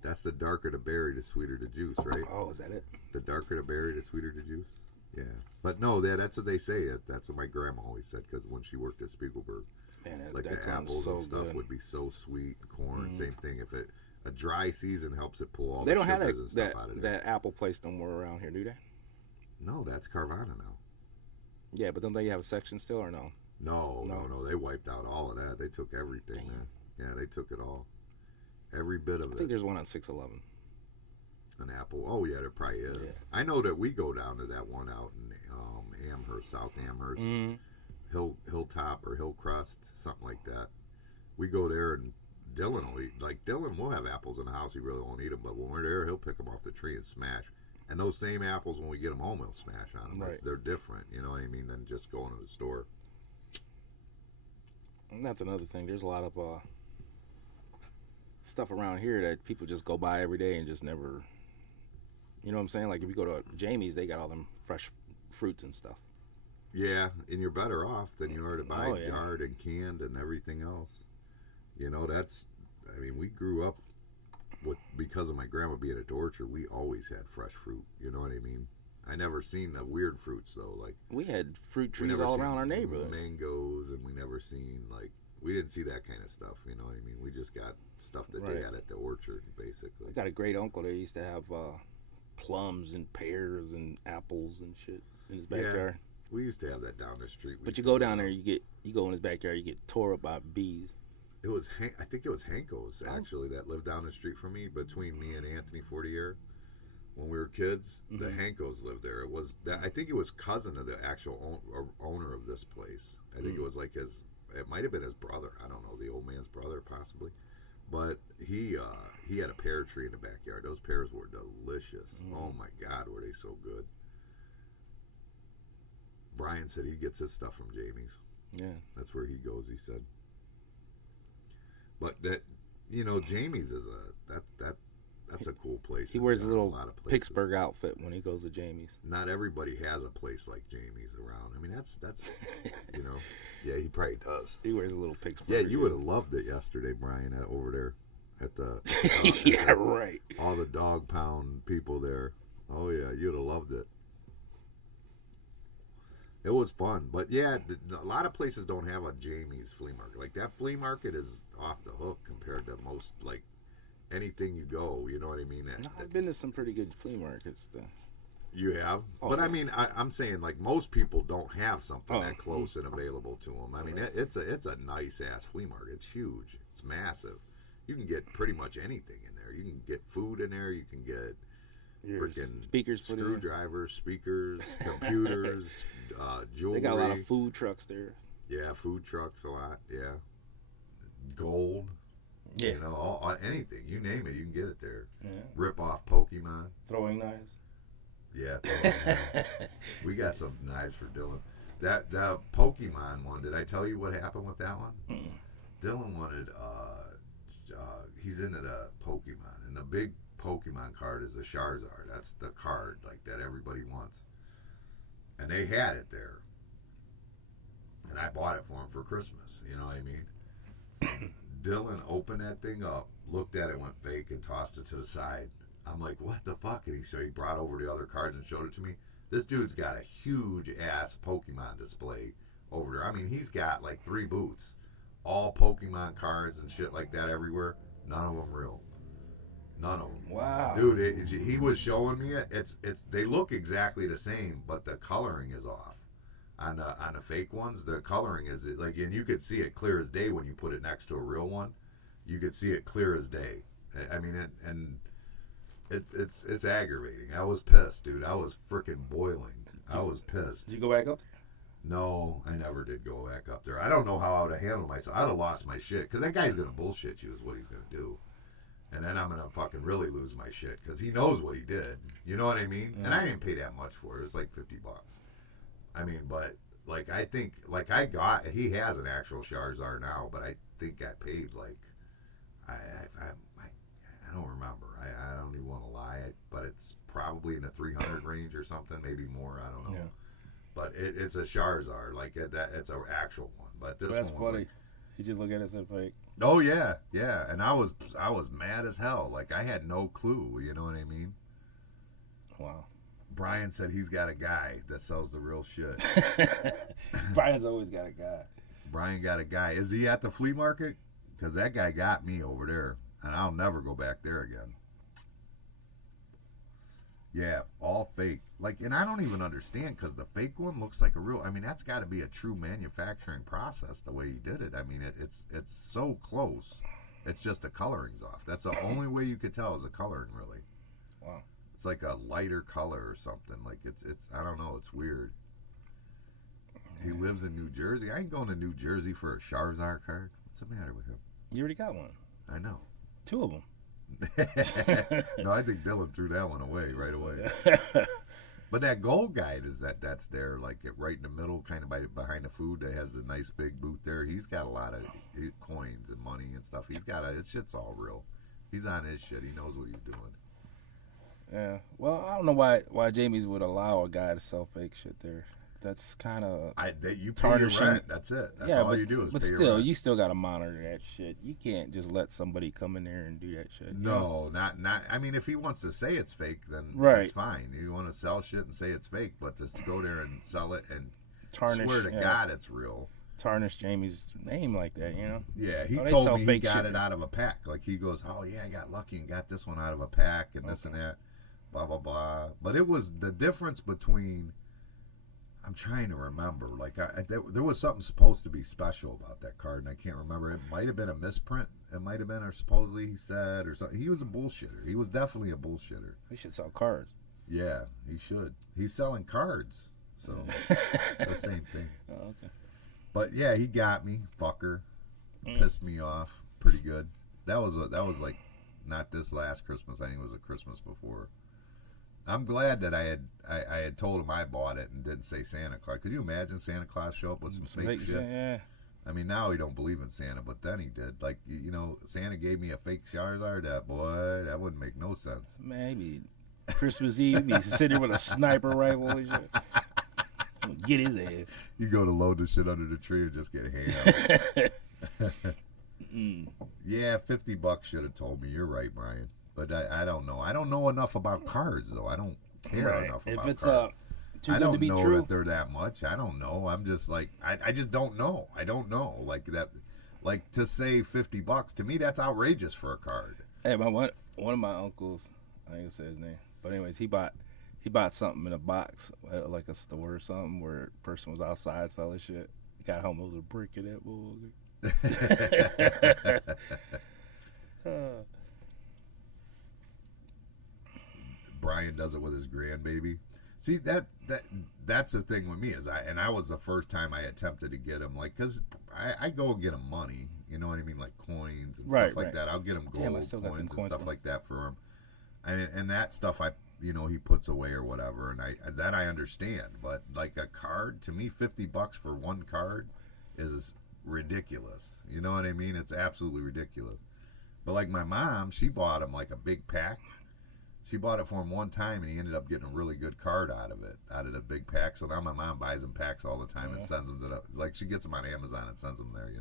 That's the darker the berry, the sweeter the juice, right? Oh, is that it? The darker the berry, the sweeter the juice. Yeah, but no, that's what they say. That's what my grandma always said, because when she worked at Spiegelberg. Man, like the apples and stuff would be so sweet. Corn, same thing. If a dry season helps it pull all the sugars and stuff out of it. That apple place no more around here, do they? No, that's Carvana now. Yeah, but don't they have a section still or no? No. They wiped out all of that. They took everything there. Yeah, they took it all. Every bit of it. I think there's one on 611. An apple. Oh, yeah, there probably is. Yeah. I know that we go down to that one out in Amherst, South Amherst. Mm-hmm. Hilltop or Hillcrest, something like that. We go there, and Dylan will eat. Like, Dylan will have apples in the house. He really won't eat them, but when we're there, he'll pick them off the tree and smash. And those same apples, when we get them home, he'll smash on them. Right. They're different, you know what I mean, than just going to the store. And that's another thing. There's a lot of stuff around here that people just go by every day and just never, you know what I'm saying? Like, if you go to Jamie's, they got all them fresh fruits and stuff. Yeah, and you're better off than you are to buy jarred and canned and everything else. You know, we grew up because of my grandma being at the orchard, we always had fresh fruit. You know what I mean? I never seen the weird fruits, though. Like, we had fruit trees all around our neighborhood. Mangoes, and we never seen, we didn't see that kind of stuff. You know what I mean? We just got stuff that they had at the orchard, basically. I got a great uncle that used to have plums and pears and apples and shit in his backyard. Yeah. We used to have that down the street. But you go down there, you go in his backyard, you get tore up by bees. It was I think it was Hanko's actually that lived down the street from me, between me and Anthony Fortier. When we were kids, the Hanko's lived there. I think it was cousin of the actual owner of this place. I think it was like it might have been his brother. I don't know, the old man's brother possibly. But he had a pear tree in the backyard. Those pears were delicious. Oh my God, were they so good. Brian said he gets his stuff from Jamie's. Yeah. That's where he goes, he said. But that, Jamie's is that's a cool place. He wears a little Pittsburgh outfit when he goes to Jamie's. Not everybody has a place like Jamie's around. I mean, that's yeah, he probably does. He wears a little Pittsburgh. Yeah, you would have loved it yesterday, Brian, over there at the yeah, right. All the dog pound people there. Oh yeah, you'd have loved it. It was fun, but yeah, a lot of places don't have a Jamie's flea market. Like, that flea market is off the hook compared to most, anything you go. You know what I mean? I've been to some pretty good flea markets, though. You have, Oh, but I mean, I'm saying like most people don't have something that close and available to them. I mean, it's a nice ass flea market. It's huge. It's massive. You can get pretty much anything in there. You can get food in there. You can get freaking speakers, screwdrivers, speakers, computers, jewelry. They got a lot of food trucks there. Yeah, food trucks a lot. Yeah, gold. Yeah, you know, anything you name it, you can get it there. Yeah. Rip off Pokemon. Throwing knives. Yeah, we got some knives for Dylan. That the Pokemon one. Did I tell you what happened with that one? Mm-mm. Dylan wanted. He's into the Pokemon, and the big Pokemon card is the Charizard. That's the card like that everybody wants. And they had it there, and I bought it for him for Christmas. You know what I mean? Dylan opened that thing up, looked at it, went fake, and tossed it to the side. I'm like, what the fuck? And he brought over the other cards and showed it to me. This dude's got a huge ass Pokemon display over there. I mean, he's got like 3 booths, all Pokemon cards and shit like that everywhere. None of them real. None of them. Wow, dude, he was showing me it. It's they look exactly the same, but the coloring is off. On the fake ones, the coloring is like, and you could see it clear as day when you put it next to a real one. You could see it clear as day. I mean, it's aggravating. I was pissed, dude. I was freaking boiling. I was pissed. Did you go back up? No, I never did go back up there. I don't know how I would have handled myself. I'd have lost my shit because that guy's gonna bullshit you is what he's gonna do, and then I'm gonna fucking really lose my shit because he knows what he did. You know what I mean? And I didn't pay that much for it. It was like $50. I mean, but like I think like he has an actual Charizard now, but I think I paid like I don't remember. I don't even want to lie, but it's probably in the 300 range or something, maybe more. I don't know. Yeah. But it's a Charizard, like it's an actual one. But this that's one was funny. like, You just look at it and said fake. oh yeah, and I was mad as hell. Like I had no clue. You know what I mean? Wow. Brian said he's got a guy that sells the real shit. Brian's always got a guy. Brian got a guy. Is he at the flea market? Because that guy got me over there, and I'll never go back there again. Yeah, all fake. Like, and I don't even understand because the fake one looks like a real. I mean, that's got to be a true manufacturing process the way he did it. I mean, it's so close. It's just the coloring's off. That's the only way you could tell is the coloring, really. Wow. It's like a lighter color or something. Like it's I don't know. It's weird. He lives in New Jersey. I ain't going to New Jersey for a Charizard card. What's the matter with him? You already got one. I know. 2 of them. No, I think Dylan threw that one away right away. But that gold guide that's there, like right in the middle, kind of behind the food. That has the nice big booth there. He's got a lot of coins and money and stuff. His shit's all real. He's on his shit. He knows what he's doing. Yeah. Well, I don't know why Jamie's would allow a guy to sell fake shit there. That's kind of you pay your rent. That's it. That's all you do is pay your rent. But you still got to monitor that shit. You can't just let somebody come in there and do that shit. No, not. I mean, if he wants to say it's fake, then that's fine. You want to sell shit and say it's fake, but to go there and sell it and swear to God it's real. Tarnish Jamie's name like that, you know? Yeah, he told me he got it out of a pack. Like he goes, oh yeah, I got lucky and got this one out of a pack and this and that, blah blah blah. But it was the difference between. I'm trying to remember. Like there was something supposed to be special about that card, and I can't remember. It might have been a misprint. It might have been, or supposedly he said, or something. He was a bullshitter. He was definitely a bullshitter. He should sell cards. Yeah, he should. He's selling cards, so it's the same thing. Oh, okay. But yeah, he got me, fucker. Pissed me off pretty good. That was like not this last Christmas. I think it was a Christmas before. I'm glad that I had told him I bought it and didn't say Santa Claus. Could you imagine Santa Claus show up with some fake shit? Yeah. I mean, now he don't believe in Santa, but then he did. Like, you know, Santa gave me a fake Charizard. That wouldn't make no sense. Maybe Christmas Eve, he's sitting there with a sniper rifle and shit. Get his ass. You go to load the shit under the tree and just get hand out. Yeah, $50 should have told me. You're right, Brian. But I don't know. I don't know enough about cards, though. I don't care enough about cards. Too I good don't to be know true. that they're that much. I don't know. I'm just like, I just don't know. I don't know. Like that, like to say $50 to me, that's outrageous for a card. Hey, one of my uncles, I ain't gonna say his name, but anyways, he bought He bought something in a box at like a store or something where a person was outside selling shit. Got home, there was a brick in that motherfucker. Brian does it with his grandbaby. See, that's the thing with me is I was the first time I attempted to get him, like, because I go and get him money, you know what I mean, like coins and stuff like that. I'll get him gold coins and stuff like that for him, and that stuff he puts away or whatever, and I understand, but like a card, to me, $50 for one card is ridiculous. You know what I mean? It's absolutely ridiculous. But like my mom, she bought him like a big pack. She bought it for him one time, and he ended up getting a really good card out of the big pack. So now my mom buys him packs all the time and sends them like she gets them on Amazon and sends them there,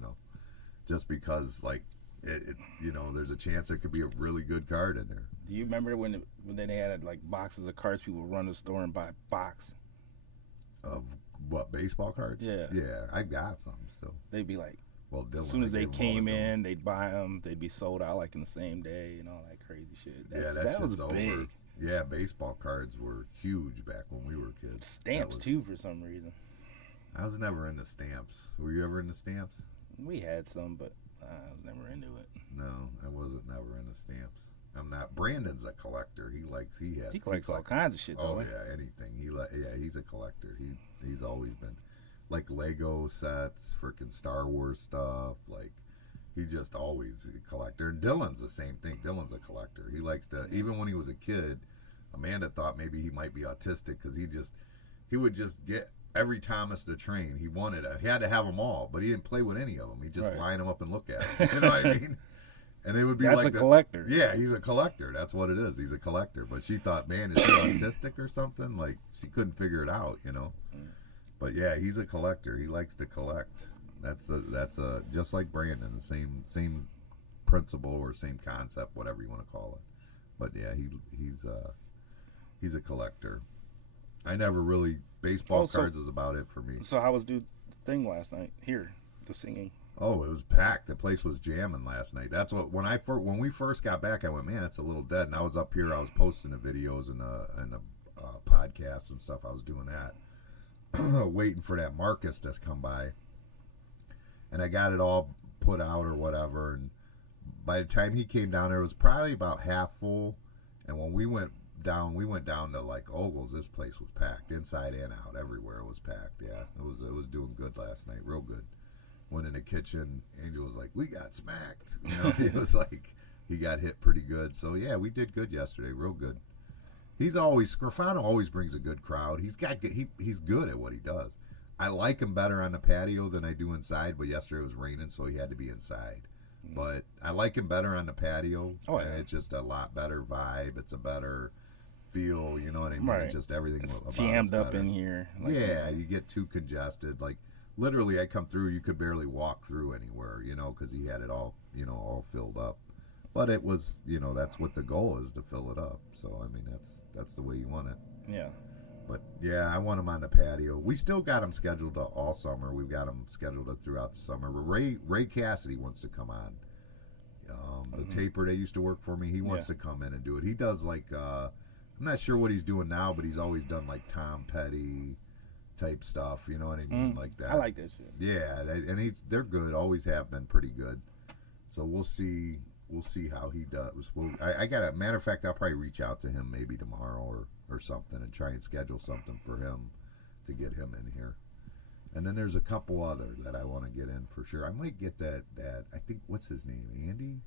just because like there's a chance there could be a really good card in there. Do you remember when they had like boxes of cards? People would run to the store and buy a box of what, baseball cards? Yeah, I got some still. They'd be like, well, Dylan, as soon as they came in, they'd buy them. They'd be sold out like in the same day and all that crazy shit. That was big. Over. Yeah, baseball cards were huge back when we were kids. Stamps too, for some reason. I was never into stamps. Were you ever into stamps? We had some, but I was never into it. No, I wasn't never into stamps. I'm not. Brandon's a collector. He collects all kinds of shit. Oh yeah, anything. He's a collector. He's always been. Like Lego sets, freaking Star Wars stuff. Like, he's just always a collector. And Dylan's the same thing. Dylan's a collector. He likes to, even when he was a kid, Amanda thought maybe he might be autistic because he would just get every Thomas the Train. He had to have them all, but he didn't play with any of them. He just line them up and look at them. You know what I mean? And it would be That's like a collector. Yeah, he's a collector. That's what it is. He's a collector. But she thought, man, is he autistic or something? Like, she couldn't figure it out, But yeah, he's a collector. He likes to collect. That's just like Brandon, the same principle or same concept, whatever you want to call it. But yeah, he's a collector. I never really baseball cards is about it for me. So how was dude's thing last night here? The singing. Oh, it was packed. The place was jamming last night. That's what when we first got back, I went, man, it's a little dead. And I was up here. I was posting the videos and the podcasts and stuff. I was doing that. Waiting for that Marcus to come by, and I got it all put out or whatever, and by the time he came down there, it was probably about half full, and when we went down to like Ogles. This place was packed inside and out, everywhere it was packed. Yeah, it was doing good last night, real good. Went in the kitchen, Angel was like, we got smacked, he was like, he got hit pretty good. So yeah, we did good yesterday, real good. Scrofano always brings a good crowd. He's good at what he does. I like him better on the patio than I do inside, but yesterday it was raining, so he had to be inside. But I like him better on the patio. Oh, yeah. It's just a lot better vibe. It's a better feel, you know what I mean? Right. It's just everything it's about jammed it's up in here. You get too congested. Like, literally, I come through, you could barely walk through anywhere, because he had it all, all filled up. But it was, that's what the goal is, to fill it up. So, I mean, that's the way you want it. Yeah. But, yeah, I want him on the patio. We still got him scheduled all summer. We've got him scheduled throughout the summer. But Ray Cassidy wants to come on. The taper that used to work for me, he wants to come in and do it. He does, like, I'm not sure what he's doing now, but he's always done, like, Tom Petty type stuff. You know what I mean? Like that. I like that shit. Yeah, and they're good. Always have been pretty good. So we'll see how he does. I got a matter of fact, I'll probably reach out to him maybe tomorrow or something and try and schedule something for him to get him in here. And then there's a couple other that I want to get in for sure. I might get that I think, what's his name? Andy?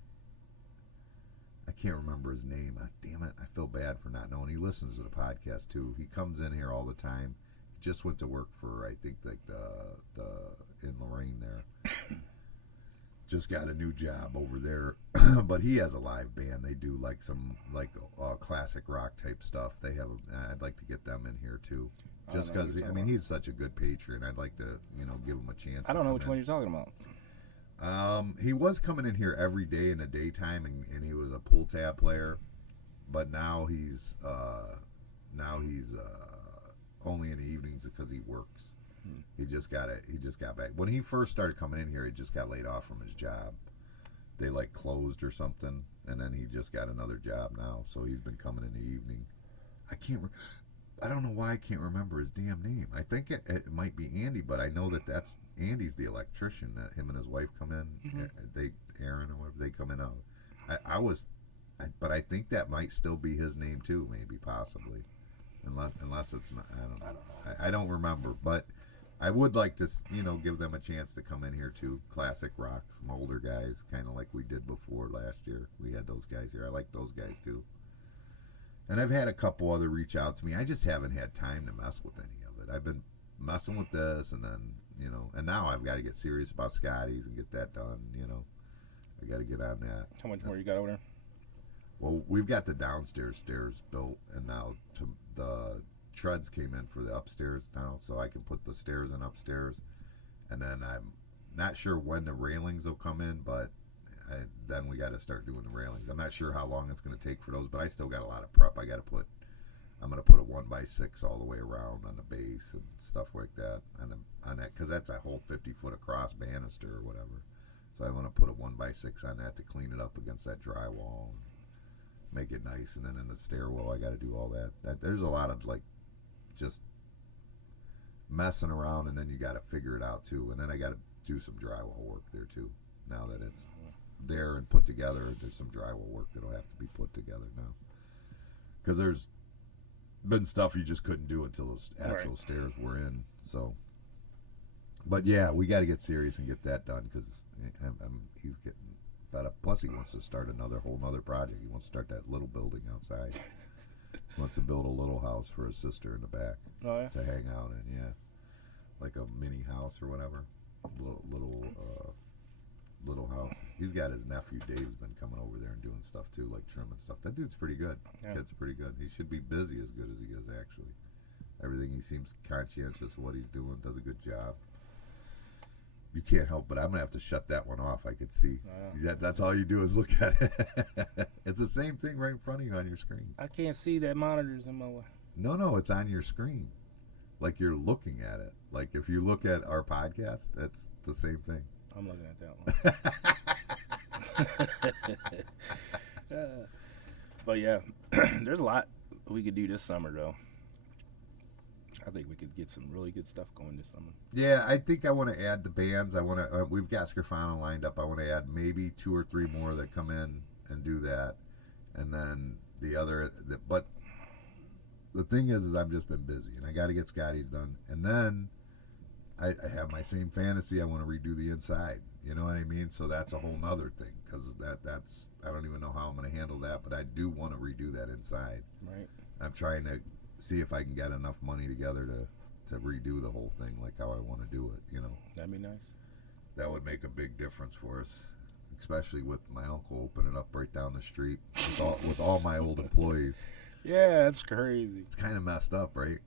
I can't remember his name. Damn it, I feel bad for not knowing. He listens to the podcast too. He comes in here all the time. He just went to work for, I think, like the in Lorraine there. Just got a new job over there, but he has a live band. They do like some classic rock type stuff. I'd like to get them in here too, just because he's such a good patron. I'd like to give him a chance. I don't know which one you're talking about. He was coming in here every day in the daytime, and he was a pool tab player, but now he's only in the evenings because he works. He just got back. When he first started coming in here, he just got laid off from his job. They like closed or something, and then he just got another job now. So he's been coming in the evening. I can't I don't know why I can't remember his damn name. I think it might be Andy, but I know that's Andy's the electrician. That him and his wife come in. Aaron or whatever, they come in. But I think that might still be his name too, maybe possibly, unless it's not. I don't know. I don't remember, but I would like to give them a chance to come in here too. Classic rock, some older guys, kind of like we did before last year. We had those guys here. I like those guys too. And I've had a couple other reach out to me. I just haven't had time to mess with any of it. I've been messing with this, and then and now I've got to get serious about Scotty's and get that done. I got to get on that. How much more you got over there? Well, we've got the downstairs stairs built, and now the treads came in for the upstairs now, so I can put the stairs in upstairs. And then I'm not sure when the railings will come in, but then we got to start doing the railings. I'm not sure how long it's going to take for those, but I still got a lot of prep. I'm going to put a 1x6 all the way around on the base and stuff like that on that, because that's a whole 50-foot across banister or whatever. So I want to put a 1x6 on that to clean it up against that drywall and make it nice. And then in the stairwell, I got to do all that. There's a lot of just messing around, and then you got to figure it out too. And then I got to do some drywall work there too. Now that it's there and put together, there's some drywall work that'll have to be put together now, because there's been stuff you just couldn't do until those actual stairs were in. So, but yeah, we got to get serious and get that done, because he's getting fed up. Plus, he wants to start whole nother project. He wants to start that little building outside. He wants to build a little house for his sister in the back to hang out in. Yeah, like a mini house or whatever. Little house. He's got his nephew Dave's been coming over there and doing stuff too, like trimming stuff. That dude's pretty good. Yeah. Kid's pretty good. He should be busy as good as he is, actually. Everything, he seems conscientious of what he's doing, does a good job. You can't help, but I'm gonna have to shut that one off. I could see. That's all you do is look at it. It's the same thing right in front of you on your screen. I can't see that monitor's in my way. No, it's on your screen. Like you're looking at it. Like if you look at our podcast, that's the same thing. I'm looking at that one. But yeah, there's a lot we could do this summer, though. I think we could get some really good stuff going this summer. Yeah, I think I want to add the bands. We've got Scarfano lined up. I want to add maybe 2 or 3 more that come in and do that, and then but the thing is I've just been busy, and I got to get Scotty's done, and then I have my same fantasy. I want to redo the inside. You know what I mean? So that's a whole nother thing, because that's I don't even know how I'm going to handle that, but I do want to redo that inside. Right. I'm trying to see if I can get enough money together to redo the whole thing like how I want to do it. That'd be nice. That would make a big difference for us, especially with my uncle opening up right down the street with all my old employees. Yeah, that's crazy. It's kind of messed up, right?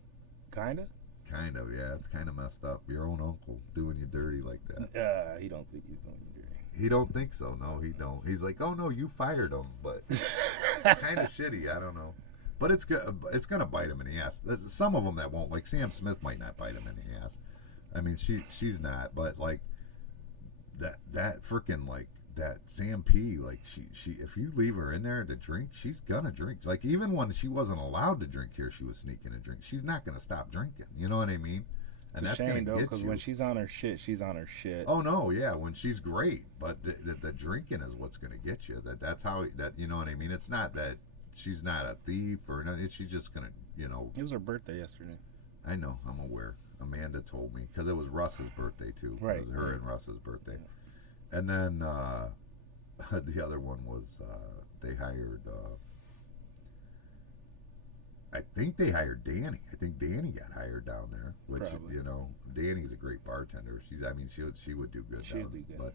Kinda. Kind of, yeah. It's kind of messed up. Your own uncle doing you dirty like that. He don't think he's doing you dirty. He don't think so. No, he don't. He's like, oh no, you fired him, but kind of shitty. I don't know, but it's gonna bite him in the ass. There's some of them that won't. Like Sam Smith might not bite him in the ass. I mean, she's not, but like that freaking like that Sam P. Like she if you leave her in there to drink, she's gonna drink. Like even when she wasn't allowed to drink here, she was sneaking a drink. She's not gonna stop drinking. You know what I mean? And it's that's a shame, gonna get because you. when she's on her shit, she's on her shit. Oh no, yeah, when she's great, but the drinking is what's gonna get you. That's how you know what I mean. It's not that she's not a thief or nothing. She's just gonna It was her birthday yesterday. I know, I'm aware. Amanda told me, because it was Russ's birthday too. Right. It was her and Russ's birthday. Yeah. And then the other one was they hired. I think they hired Danny. I think Danny got hired down there, which probably. Danny's a great bartender. She would do good. She'd do good. But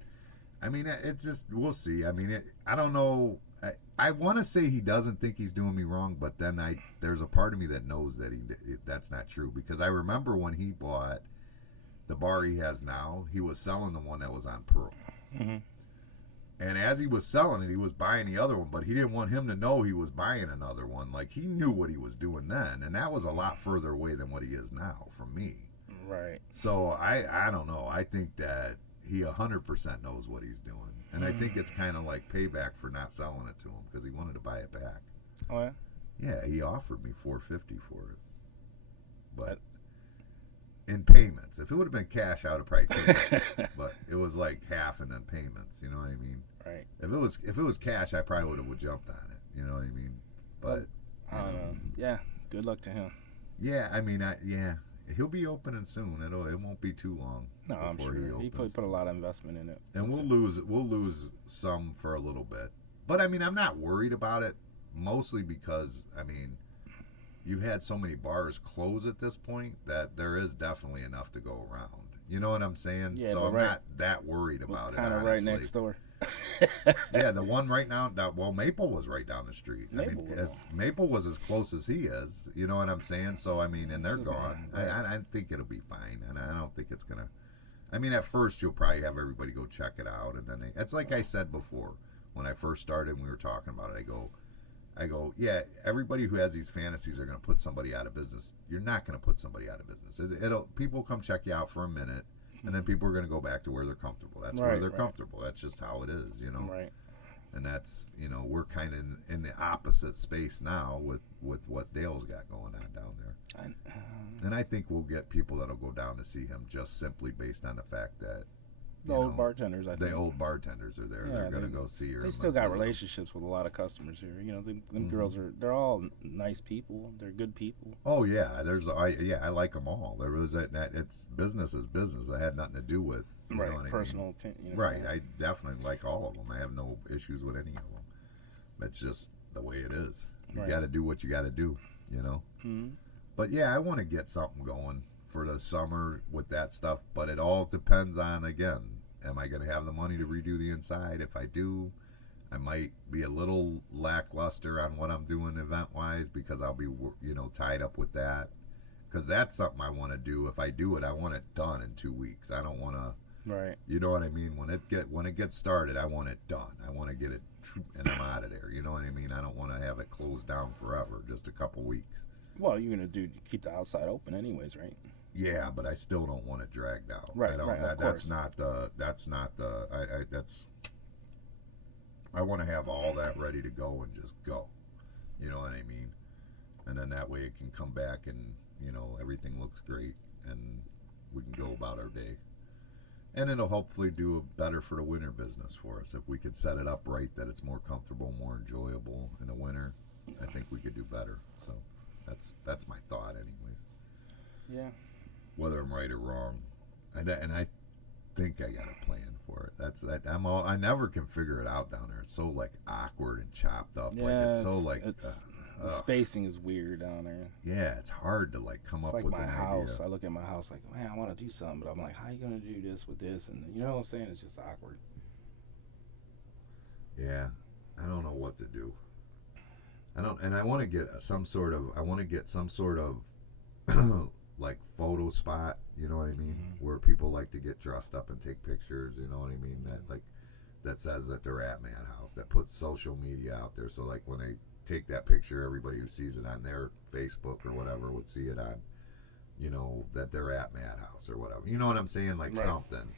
I mean, it's just we'll see. I mean, I don't know. I want to say he doesn't think he's doing me wrong, but then there's a part of me that knows that that's not true, because I remember when he bought the bar he has now, he was selling the one that was on Pearl. Mm-hmm. And as he was selling it, he was buying the other one, but he didn't want him to know he was buying another one. Like, he knew what he was doing then, and that was a lot further away than what he is now from me. Right. So, I don't know. I think that he 100% knows what he's doing. And I think it's kind of like payback for not selling it to him, because he wanted to buy it back. Oh, yeah? Yeah, he offered me $450 for it. but in payments. If it would have been cash, I would have probably taken it. But it was like half and then payments. You know what I mean? Right. If it was cash, I probably would have jumped on it. You know what I mean? But yeah, good luck to him. Yeah, I mean, he'll be opening soon. It won't be too long. No, I'm sure he put a lot of investment in it. And we'll lose some for a little bit. But I mean, I'm not worried about it. Mostly because I mean, you've had so many bars close at this point that there is definitely enough to go around. You know what I'm saying? Yeah, so I'm not that worried about it. Kind of right next door. Yeah, the one right now. Maple was right down the street. Maple was as close as he is. You know what I'm saying? So I mean, and they're gone. Right. I think it'll be fine, and I don't think it's gonna. I mean, at first you'll probably have everybody go check it out, and then it's like I said before when I first started. And we were talking about it. I go, yeah, everybody who has these fantasies are going to put somebody out of business. You're not going to put somebody out of business. People come check you out for a minute, and then people are going to go back to where they're comfortable. That's where they're comfortable. That's just how it is, you know. Right. And that's, you know, we're kind of in the opposite space now with what Dale's got going on down there. And I think we'll get people that'll go down to see him just simply based on the fact that the old bartenders, I think. The old bartenders are there. Yeah, they're going to go see her. They still got relationships with a lot of customers here. You know, them girls they're all nice people. They're good people. Oh yeah, I like them all. There was it's business is business. It had nothing to do with personal opinion. You know, right. I definitely like all of them. I have no issues with any of them. It's just the way it is. You got to do what you got to do. You know. Mm-hmm. But yeah, I want to get something going for the summer with that stuff. But it all depends on, again, am I going to have the money to redo the inside? If I do, I might be a little lackluster on what I'm doing event-wise because I'll be, you know, tied up with that. Because that's something I want to do. If I do it, I want it done in 2 weeks. I don't want to, you know what I mean? When it gets started, I want it done. I want to get it, and I'm out of there. You know what I mean? I don't want to have it closed down forever, just a couple weeks. Well, you're going to keep the outside open anyways, right? Yeah, but I still don't want it dragged out. Right, I want to have all that ready to go and just go. You know what I mean? And then that way it can come back and, you know, everything looks great and we can go about our day. And it'll hopefully do better for the winter business for us. If we could set it up right that it's more comfortable, more enjoyable in the winter, I think we could do better. So that's my thought anyways. Yeah. Whether I'm right or wrong, and I think I got a plan for it. I never can figure it out down there. It's so like awkward and chopped up. Yeah, like it's so like the spacing is weird down there. Yeah, it's hard to like come up like with my an house. idea. I look at my house like, man, I want to do something, but I'm like, how you gonna do this with this? And you know what I'm saying? It's just awkward. Yeah, I don't know what to do. I want to get some sort of like photo spot, you know what I mean? Mm-hmm. Where people like to get dressed up and take pictures, you know what I mean? That says that they're at Madhouse, that puts social media out there. So like when they take that picture, everybody who sees it on their Facebook or whatever would see it on, you know, that they're at Madhouse or whatever. You know what I'm saying? Like something.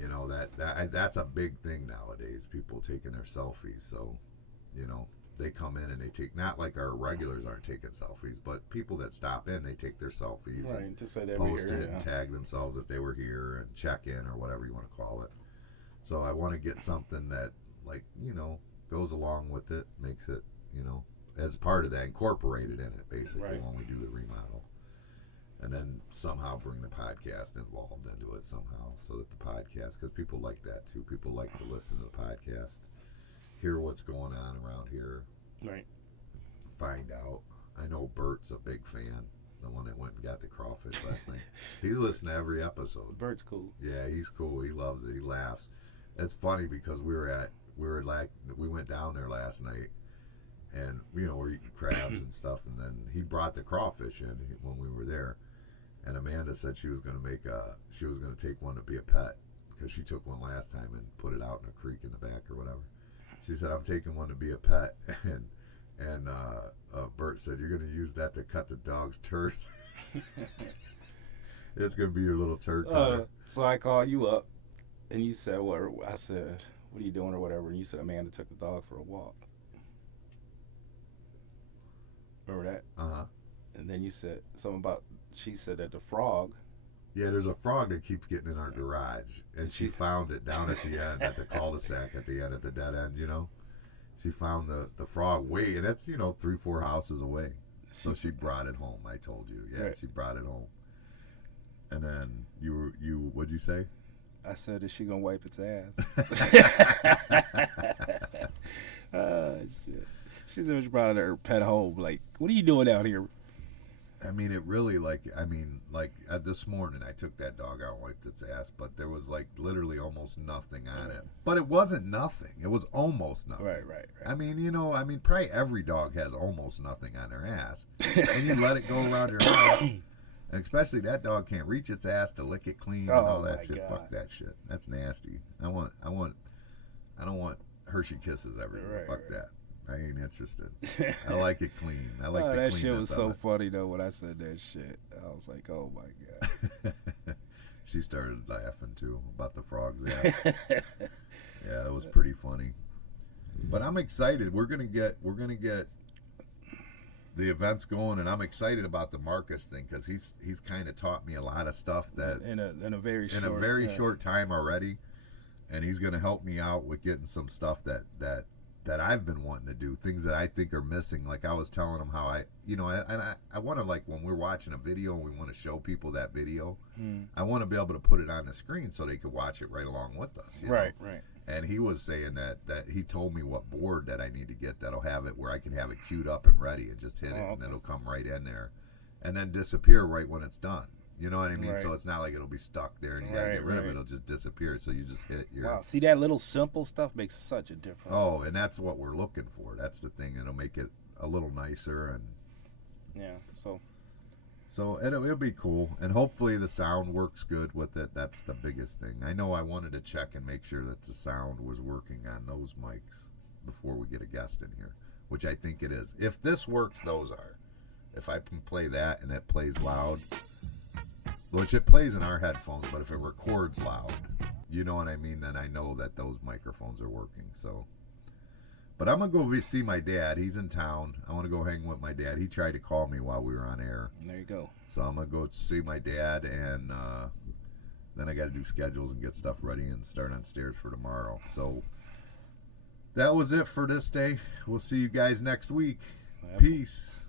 You know, that's a big thing nowadays, people taking their selfies. So, you know, they come in and they take, not like our regulars aren't taking selfies, but people that stop in, they take their selfies and to say post it and tag themselves that they were here and check in or whatever you want to call it. So I want to get something that, like, you know, goes along with it, makes it, you know, as part of that, incorporated in it basically when we do the remodel. And then somehow bring the podcast involved into it somehow, so that the podcast, because people like that too. People like to listen to the podcast, hear what's going on around here, find out. I know Bert's a big fan, the one that went and got the crawfish last night. He's listened to every episode. Bert's cool. Yeah, he's cool. He loves it. He laughs. It's funny because we went down there last night, and you know, we're eating crabs and stuff, and then he brought the crawfish in when we were there, and Amanda said she was going to take one to be a pet because she took one last time and put it out in a creek in the back or whatever. She said, I'm taking one to be a pet, and Bert said, you're going to use that to cut the dog's turds. It's going to be your little turd cutter. So I called you up, and you said, what? I said, what are you doing or whatever, and you said Amanda took the dog for a walk. Remember that? Uh-huh. And then you said something about she said that the frog. Yeah, there's a frog that keeps getting in our garage, and she found it down at the end, at the cul-de-sac, at the end, at the dead end. She found the frog way, and that's 3-4 houses away. So she brought it home. I told you, yeah, Right. she brought it home. And then you what'd you say? I said, is she gonna wipe its ass? Shit. She said she brought her pet home. Like, what are you doing out here? I mean, it really this morning I took that dog out and wiped its ass, but there was literally almost nothing on it. But it wasn't nothing. It was almost nothing. Right. I mean, probably every dog has almost nothing on their ass, and you let it go around your house, and especially that dog can't reach its ass to lick it clean and all that shit. God. Fuck that shit. That's nasty. I don't want Hershey Kisses everywhere. Fuck that. I ain't interested. I like it clean. I like the that cleanness shit was of so it. funny though when I said that shit. I was like, oh my god. She started laughing too about the frogs. Yeah, yeah, it was pretty funny. But I'm excited. We're gonna get the events going, and I'm excited about the Marcus thing because he's kind of taught me a lot of stuff that in a very short time already, and he's gonna help me out with getting some stuff that I've been wanting to do, things that I think are missing. Like I was telling him how I want to, when we're watching a video and we want to show people that video, I want to be able to put it on the screen so they could watch it right along with us. Right. And he was saying that he told me what board that I need to get that'll have it where I can have it queued up and ready and just hit it, and it'll come right in there and then disappear right when it's done. You know what I mean? Right. So it's not like it'll be stuck there and you gotta get rid of it. It'll just disappear. So you just hit your... Wow. See, that little simple stuff makes such a difference. Oh, and that's what we're looking for. That's the thing. It'll make it a little nicer. And yeah, so it'll be cool. And hopefully the sound works good with it. That's the biggest thing. I know I wanted to check and make sure that the sound was working on those mics before we get a guest in here, which I think it is. If this works, those are. If I can play that and it plays loud... Which it plays in our headphones, but if it records loud, you know what I mean, then I know that those microphones are working. So, but I'm going to go see my dad. He's in town. I want to go hang with my dad. He tried to call me while we were on air. there you go. So I'm going to go see my dad, and then I got to do schedules and get stuff ready and start on stairs for tomorrow. So that was it for this day. We'll see you guys next week. Peace.